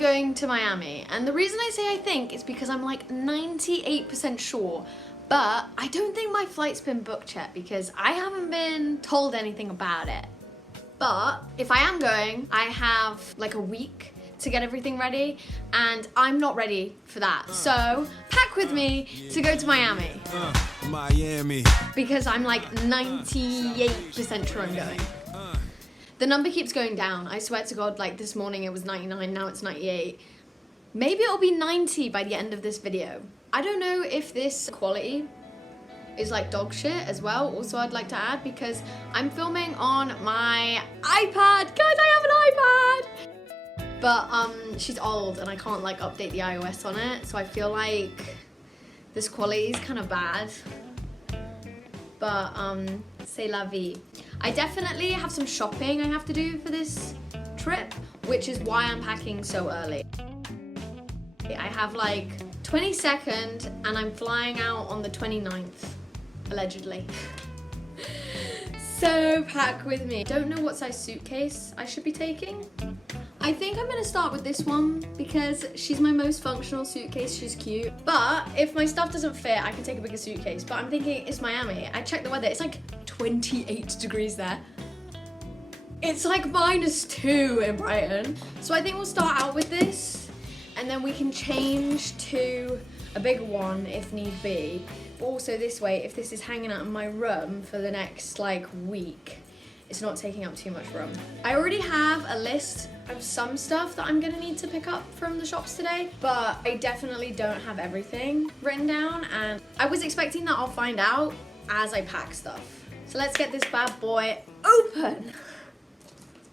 going to Miami. And the reason I say I think is because I'm like 98% sure, but I don't think my flight's been booked yet because I haven't been told anything about it. But if I am going, I have like a week to get everything ready, and I'm not ready for that. So pack with me to go to Miami. Miami. Because I'm like 98% sure I'm going. The number keeps going down. I swear to God, like this morning it was 99, now it's 98. Maybe it'll be 90 by the end of this video. I don't know if this quality is like dog shit as well. Also, I'd like to add, because I'm filming on my iPad. Guys, I have an iPad! But she's old and I can't like update the iOS on it. So I feel like this quality is kind of bad. But c'est la vie. I definitely have some shopping I have to do for this trip, which is why I'm packing so early. I have like 22nd and I'm flying out on the 29th, allegedly. So pack with me. Don't know what size suitcase I should be taking. I think I'm gonna start with this one because she's my most functional suitcase, she's cute. But if my stuff doesn't fit, I can take a bigger suitcase. But I'm thinking it's Miami. I checked the weather, it's like 28 degrees there. It's like -2 in Brighton. So I think we'll start out with this and then we can change to a bigger one if need be. But also this way, if this is hanging out in my room for the next like week, it's not taking up too much room. I already have a list of some stuff that I'm gonna need to pick up from the shops today, but I definitely don't have everything written down, and I was expecting that I'll find out as I pack stuff. So let's get this bad boy open.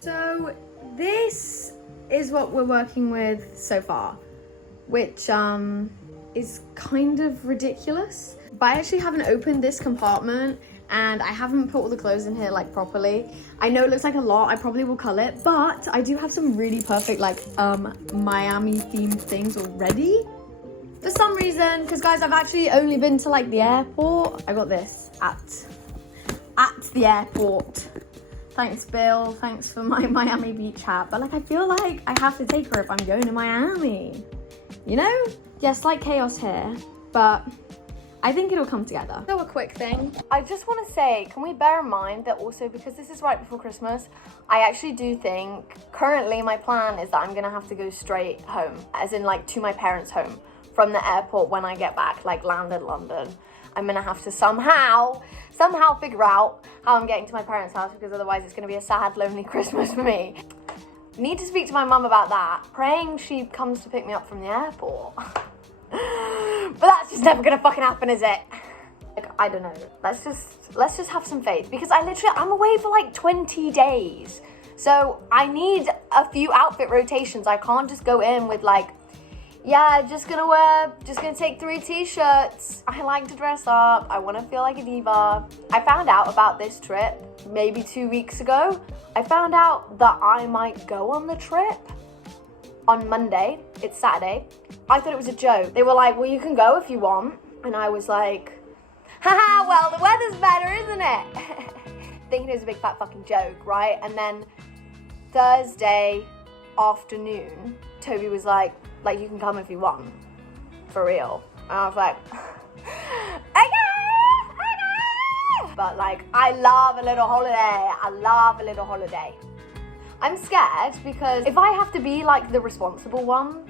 So this is what we're working with so far, which is kind of ridiculous. But I actually haven't opened this compartment and I haven't put all the clothes in here like properly. I know it looks like a lot, I probably will cull it, but I do have some really perfect like Miami themed things already. For some reason, because guys, I've actually only been to like the airport. I got this at the airport. Thanks Bill, thanks for my Miami Beach hat. But like I feel like I have to take her if I'm going to Miami. You know? Yeah, slight chaos here, but I think it'll come together. So a quick thing. I just want to say, can we bear in mind that also because this is right before Christmas, I actually do think, currently my plan is that I'm going to have to go straight home, as in like to my parents' home from the airport when I get back, like land in London. I'm going to have to somehow figure out how I'm getting to my parents' house, because otherwise it's going to be a sad, lonely Christmas for me. Need to speak to my mum about that. Praying she comes to pick me up from the airport. But that's just never gonna fucking happen, is it? Like, I don't know. Let's just have some faith, because I'm away for like 20 days. So I need a few outfit rotations. I can't just go in with like, yeah, just gonna take 3 t-shirts. I like to dress up. I want to feel like a diva. I found out about this trip maybe 2 weeks ago. I found out that I might go on the trip on Monday. It's Saturday. I thought it was a joke. They were like, well, you can go if you want. And I was like, haha, well, the weather's better, isn't it? Thinking it was a big fat fucking joke, right? And then Thursday afternoon, Toby was like, you can come if you want. For real. And I was like, okay. But like, I love a little holiday. I'm scared because if I have to be like the responsible one,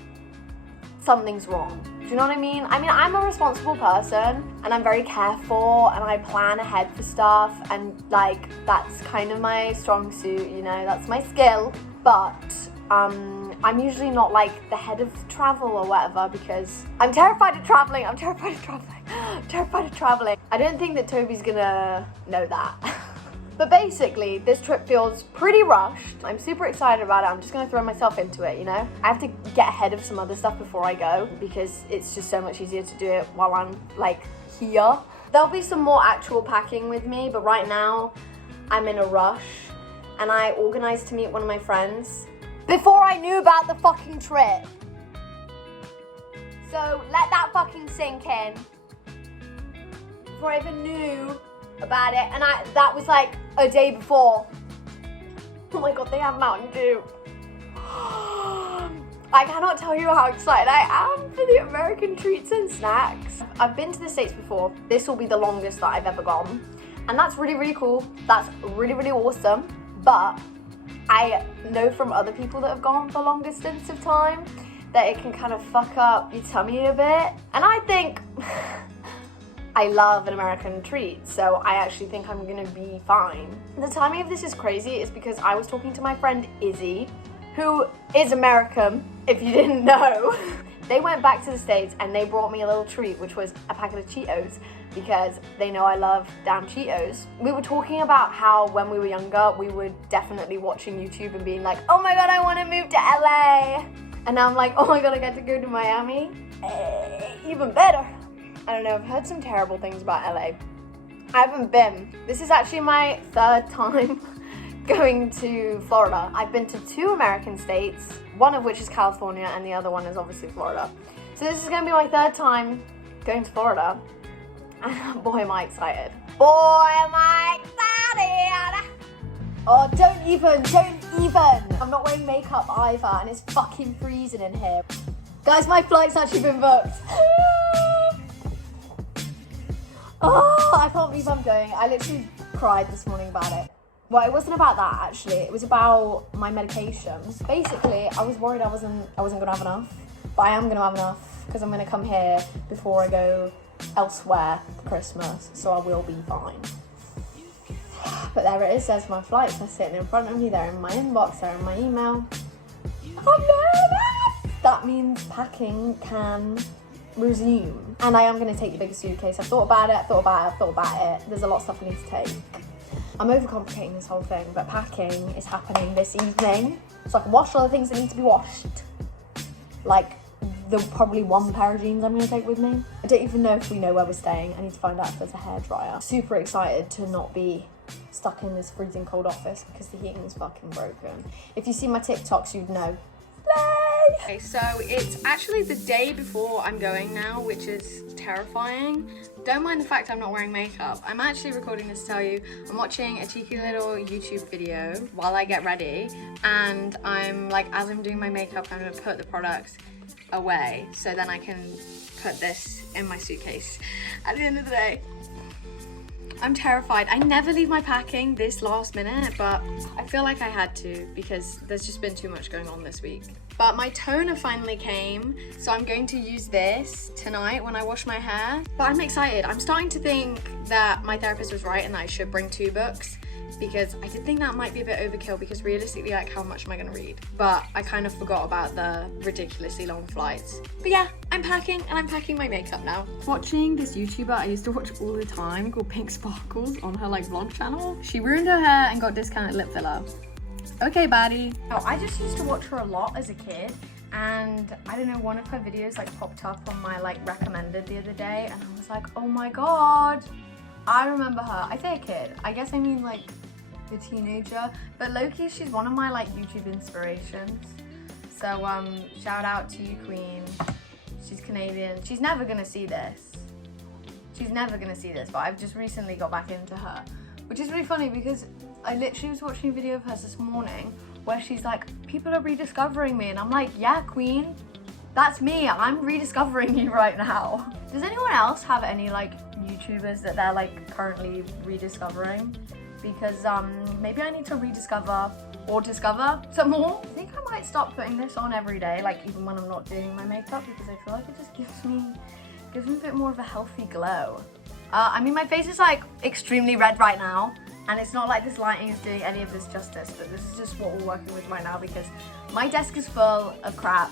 something's wrong. Do you know what I mean? I mean, I'm a responsible person and I'm very careful and I plan ahead for stuff, and like that's kind of my strong suit, you know, that's my skill. But I'm usually not like the head of travel or whatever, because I'm terrified of traveling. I don't think that Toby's gonna know that. But basically, this trip feels pretty rushed. I'm super excited about it. I'm just gonna throw myself into it, you know? I have to get ahead of some other stuff before I go, because it's just so much easier to do it while I'm like here. There'll be some more actual packing with me, but right now I'm in a rush, and I organized to meet one of my friends before I knew about the fucking trip. So let that fucking sink in. Before I even knew about it, and that was like a day before. Oh my god, they have Mountain Dew. I cannot tell you how excited I am for the American treats and snacks. I've been to the States before. This will be the longest that I've ever gone. And that's really, really cool. That's really, really awesome. But I know from other people that have gone for longer stints of time that it can kind of fuck up your tummy a bit. And I think I love an American treat, so I actually think I'm gonna be fine. The timing of this is crazy is because I was talking to my friend Izzy, who is American, if you didn't know. They went back to the States and they brought me a little treat, which was a packet of Cheetos, because they know I love damn Cheetos. We were talking about how when we were younger, we were definitely watching YouTube and being like, oh my God, I wanna move to LA. And now I'm like, oh my God, I get to go to Miami. Even better. I don't know, I've heard some terrible things about LA. I haven't been. This is actually my third time going to Florida. I've been to 2 American states, one of which is California and the other one is obviously Florida. So this is gonna be my third time going to Florida. And boy, am I excited. Boy, am I excited. Oh, don't even. I'm not wearing makeup either and it's fucking freezing in here. Guys, my flight's actually been booked. Oh, I can't believe I'm going. I literally cried this morning about it. Well, it wasn't about that actually. It was about my medications. Basically, I was worried I wasn't gonna have enough, but I am gonna have enough because I'm gonna come here before I go elsewhere for Christmas, so I will be fine. But there it is, there's my flights. They're sitting in front of me, they're in my inbox, they're in my email. I'm nervous! That means packing can resume. And I am gonna take the biggest suitcase. I've thought about it. There's a lot of stuff I need to take. I'm overcomplicating this whole thing, but packing is happening this evening. So I can wash all the things that need to be washed. Like the probably 1 pair of jeans I'm gonna take with me. I don't even know if we know where we're staying. I need to find out if there's a hairdryer. Super excited to not be stuck in this freezing cold office because the heating is fucking broken. If you see my TikToks, you'd know. Okay, so it's actually the day before I'm going now, which is terrifying. Don't mind the fact I'm not wearing makeup. I'm actually recording this to tell you I'm watching a cheeky little YouTube video while I get ready, and I'm like, as I'm doing my makeup, I'm gonna put the products away so then I can put this in my suitcase at the end of the day. I'm terrified. I never leave my packing this last minute, but I feel like I had to because there's just been too much going on this week. But my toner finally came, so I'm going to use this tonight when I wash my hair. But I'm excited. I'm starting to think that my therapist was right and that I should bring 2 books, because I did think that might be a bit overkill because realistically, like, how much am I gonna read? But I kind of forgot about the ridiculously long flights. But yeah, I'm packing and I'm packing my makeup now. Watching this YouTuber I used to watch all the time called Pink Sparkles on her like vlog channel. She ruined her hair and got discounted lip filler. Okay, baddie. Oh, I just used to watch her a lot as a kid, and I don't know, one of her videos like popped up on my like recommended the other day, and I was like, oh my God, I remember her. I say a kid, I guess I mean like a teenager, but low-key she's one of my like YouTube inspirations. So shout out to you, Queen. She's Canadian. She's never gonna see this. But I've just recently got back into her, which is really funny because I literally was watching a video of hers this morning where she's like, people are rediscovering me, and I'm like, yeah, Queen, that's me. I'm rediscovering you right now. Does anyone else have any like YouTubers that they're like currently rediscovering? Because maybe I need to rediscover or discover some more. I think I might start putting this on every day, like even when I'm not doing my makeup, because I feel like it just gives me a bit more of a healthy glow. I mean, my face is like extremely red right now, and it's not like this lighting is doing any of this justice, but this is just what we're working with right now because my desk is full of crap,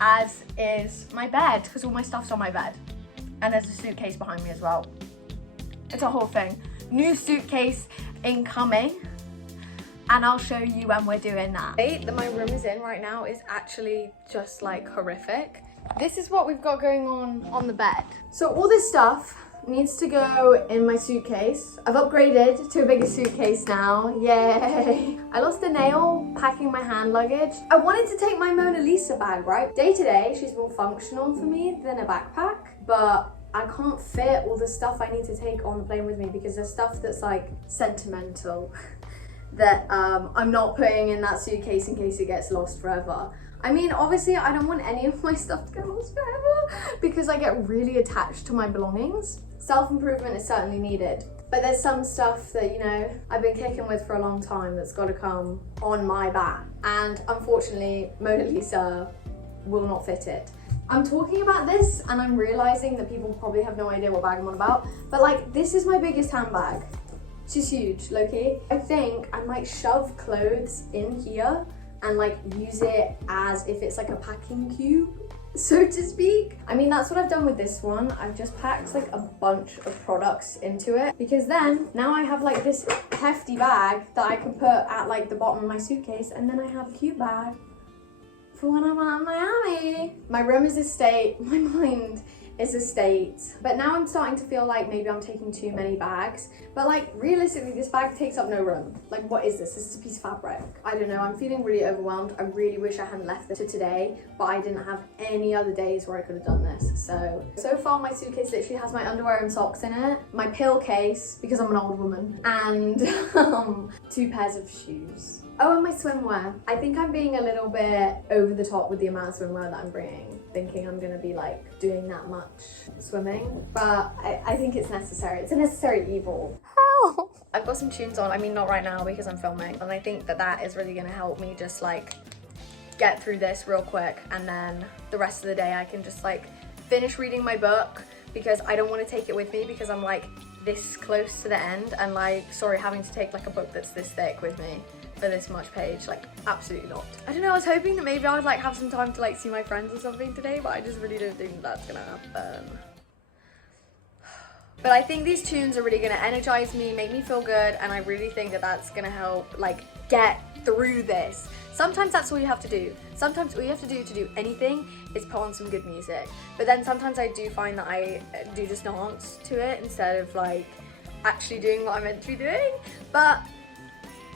as is my bed, because all my stuff's on my bed. And there's a suitcase behind me as well. It's a whole thing. New suitcase incoming, and I'll show you when we're doing that. The state that my room is in right now is actually just like horrific. This is what we've got going on the bed. So all this stuff needs to go in my suitcase. I've upgraded to a bigger suitcase now, yay. I lost a nail packing my hand luggage. I wanted to take my Mona Lisa bag, right? Day to day, she's more functional for me than a backpack, but I can't fit all the stuff I need to take on the plane with me because there's stuff that's like sentimental that I'm not putting in that suitcase in case it gets lost forever. I mean, obviously I don't want any of my stuff to get lost forever because I get really attached to my belongings. Self-improvement is certainly needed, but there's some stuff that, you know, I've been kicking with for a long time that's got to come on my back. And unfortunately, Mona Lisa will not fit it. I'm talking about this and I'm realizing that people probably have no idea what bag I'm on about, but like, this is my biggest handbag. She's huge, low-key. I think I might shove clothes in here and like use it as if it's like a packing cube, so to speak. I mean, that's what I've done with this one. I've just packed like a bunch of products into it because then now I have like this hefty bag that I can put at like the bottom of my suitcase, and then I have a cute bag for when I'm out in Miami. My room is a state, my mind is a state. But now I'm starting to feel like maybe I'm taking too many bags. But like, realistically, this bag takes up no room. Like, what is this? This is a piece of fabric. I don't know, I'm feeling really overwhelmed. I really wish I hadn't left this to today, but I didn't have any other days where I could have done this. So far my suitcase literally has my underwear and socks in it, my pill case, because I'm an old woman, and 2 pairs of shoes. Oh, and my swimwear. I think I'm being a little bit over the top with the amount of swimwear that I'm bringing, thinking I'm gonna be like doing that much swimming, but I think it's necessary. It's a necessary evil. Help! I've got some tunes on, I mean not right now because I'm filming, and I think that that is really gonna help me just like get through this real quick, and then the rest of the day I can just like finish reading my book, because I don't want to take it with me because I'm like this close to the end, and like, sorry, having to take like a book that's this thick with me for this much page, like absolutely not. I don't know, I was hoping that maybe I would like have some time to like see my friends or something today, but I just really don't think that's gonna happen. But I think these tunes are really gonna energize me, make me feel good, and I really think that that's gonna help like get through this. Sometimes that's all you have to do. Sometimes all you have to do anything is put on some good music. But then sometimes I do find that I do just dance to it instead of like actually doing what I'm meant to be doing. But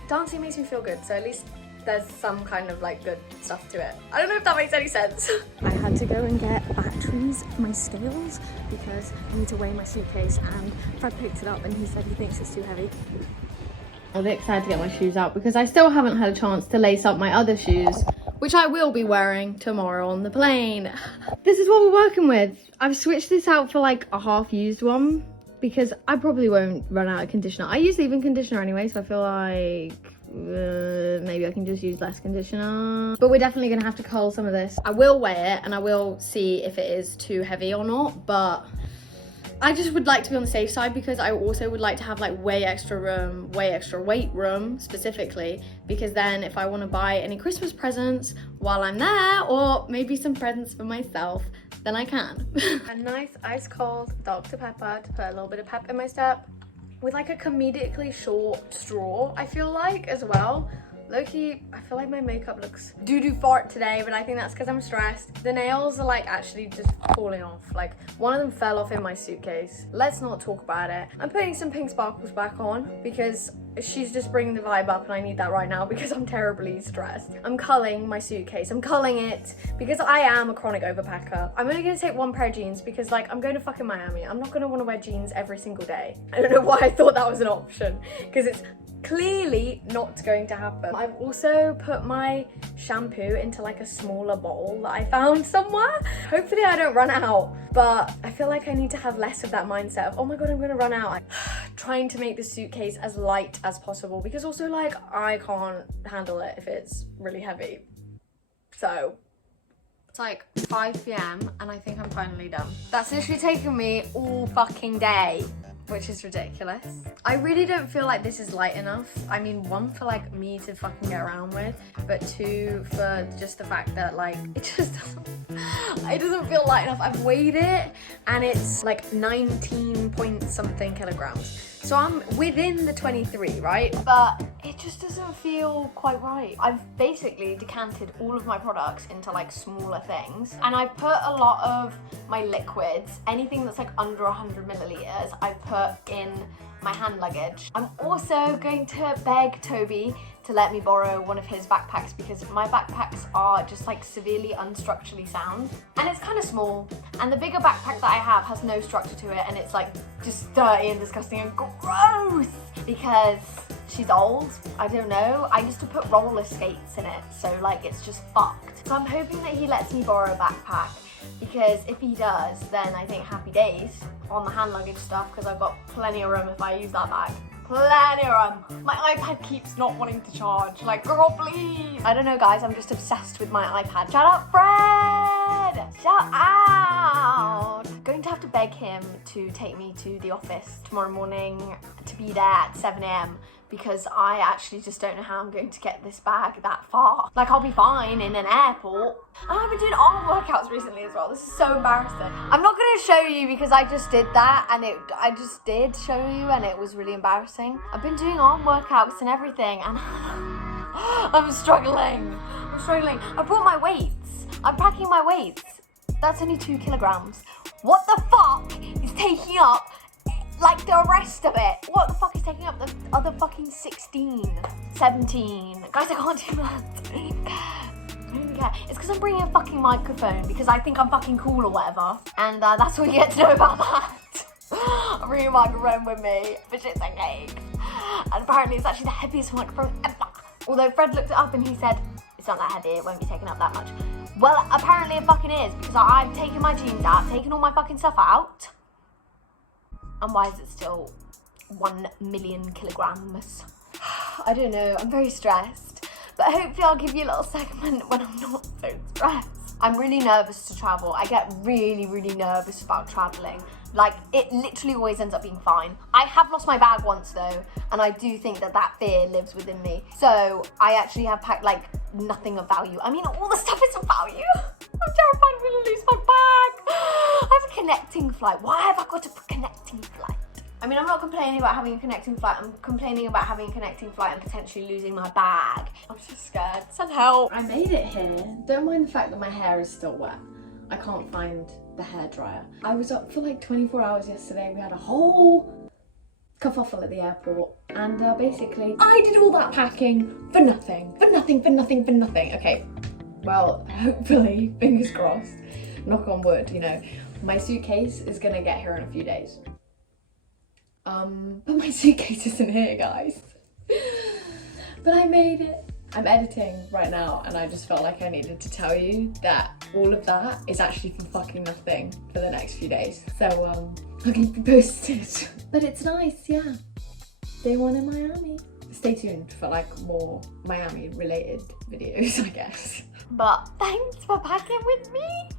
dancing makes me feel good, so at least there's some kind of like good stuff to it. I don't know if that makes any sense. I had to go and get batteries for my scales because I need to weigh my suitcase, and Fred picked it up and he said he thinks it's too heavy. I'm a bit excited to get my shoes out because I still haven't had a chance to lace up my other shoes, which I will be wearing tomorrow on the plane. This is what we're working with. I've switched this out for like a half-used one because I probably won't run out of conditioner. I use leave-in conditioner anyway, so I feel like maybe I can just use less conditioner. But we're definitely gonna have to cull some of this. I will weigh it and I will see if it is too heavy or not, but I just would like to be on the safe side because I also would like to have like way extra room, way extra weight room specifically, because then if I want to buy any Christmas presents while I'm there, or maybe some presents for myself, then I can. A nice ice cold Dr. Pepper to put a little bit of pep in my step, with like a comedically short straw, I feel like, as well. Low-key, I feel like my makeup looks doo-doo fart today, but I think that's because I'm stressed. The nails are like actually just falling off. Like one of them fell off in my suitcase. Let's not talk about it. I'm putting some pink sparkles back on because she's just bringing the vibe up and I need that right now because I'm terribly stressed. I'm culling my suitcase. I'm culling it because I am a chronic overpacker. I'm only gonna take 1 pair of jeans because like I'm going to fucking Miami. I'm not gonna want to wear jeans every single day. I don't know why I thought that was an option because it's clearly not going to happen. I've also put my shampoo into like a smaller bowl that I found somewhere. Hopefully I don't run out, but I feel like I need to have less of that mindset of, oh my god, I'm gonna run out. Trying to make the suitcase as light as possible because also like I can't handle it if it's really heavy. So it's like 5 p.m. and I think I'm finally done. That's literally taken me all fucking day, which is ridiculous. I really don't feel like this is light enough. I mean, 1, for like me to fucking get around with, but 2, for just the fact that like, it doesn't feel light enough. I've weighed it and it's like 19 point something kilograms. So I'm within the 23, right? But it just doesn't feel quite right. I've basically decanted all of my products into like smaller things, and I've put a lot of my liquids, anything that's like under 100 milliliters, I've put in my hand luggage. I'm also going to beg Toby to let me borrow one of his backpacks because my backpacks are just like severely unstructurally sound. And it's kind of small. And the bigger backpack that I have has no structure to it and it's like just dirty and disgusting and gross because she's old. I don't know. I used to put roller skates in it, so like it's just fucked. So I'm hoping that he lets me borrow a backpack because if he does, then I think happy days on the hand luggage stuff because I've got plenty of room if I use that bag. Plenty of room. My iPad keeps not wanting to charge. Like, girl, please. I don't know, guys. I'm just obsessed with my iPad. Shout out, Fred! Shout out! I'm going to have to beg him to take me to the office tomorrow morning to be there at 7 a.m. because I actually just don't know how I'm going to get this bag that far. Like, I'll be fine in an airport. And I've been doing arm workouts recently as well. This is so embarrassing. I'm not going to show you because I just did that and I just did show you and it was really embarrassing. I've been doing arm workouts and everything and I'm struggling. I brought my weights. I'm packing my weights. That's only 2 kilograms. What the fuck is taking up like the rest of it? What the fuck is taking up the other fucking 16, 17? Guys, I can't do that. I don't even care. It's because I'm bringing a fucking microphone because I think I'm fucking cool or whatever. And that's all you get to know about that. I'm bringing a microphone with me for shits and cakes. And apparently it's actually the heaviest microphone ever. Although Fred looked it up and he said, it's not that heavy, it won't be taking up that much. Well, apparently it fucking is because I've taken my jeans out, taken all my fucking stuff out. And why is it still 1 million kilograms? I don't know, I'm very stressed. But hopefully I'll give you a little segment when I'm not so stressed. I'm really nervous to travel. I get really, really nervous about traveling. Like, it literally always ends up being fine. I have lost my bag once though, and I do think that that fear lives within me. So I actually have packed like nothing of value. I mean, all the stuff is of value. I'm terrified I'm gonna lose my bag. I have a connecting flight. Why have I got a connecting flight? I mean, I'm not complaining about having a connecting flight. I'm complaining about having a connecting flight and potentially losing my bag. I'm just scared. Send help. I made it here. Don't mind the fact that my hair is still wet. I can't find the hairdryer. I was up for like 24 hours yesterday. We had a whole kerfuffle at the airport. And basically, I did all that packing for nothing. For nothing. Okay, well, hopefully, fingers crossed, knock on wood, you know, my suitcase is gonna get here in a few days. But my suitcase isn't here, guys. But I made it. I'm editing right now and I just felt like I needed to tell you that all of that is actually for fucking nothing for the next few days. So I'll keep you posted. But it's nice, yeah. Day 1 in Miami. Stay tuned for like more Miami related videos, I guess. But thanks for packing with me.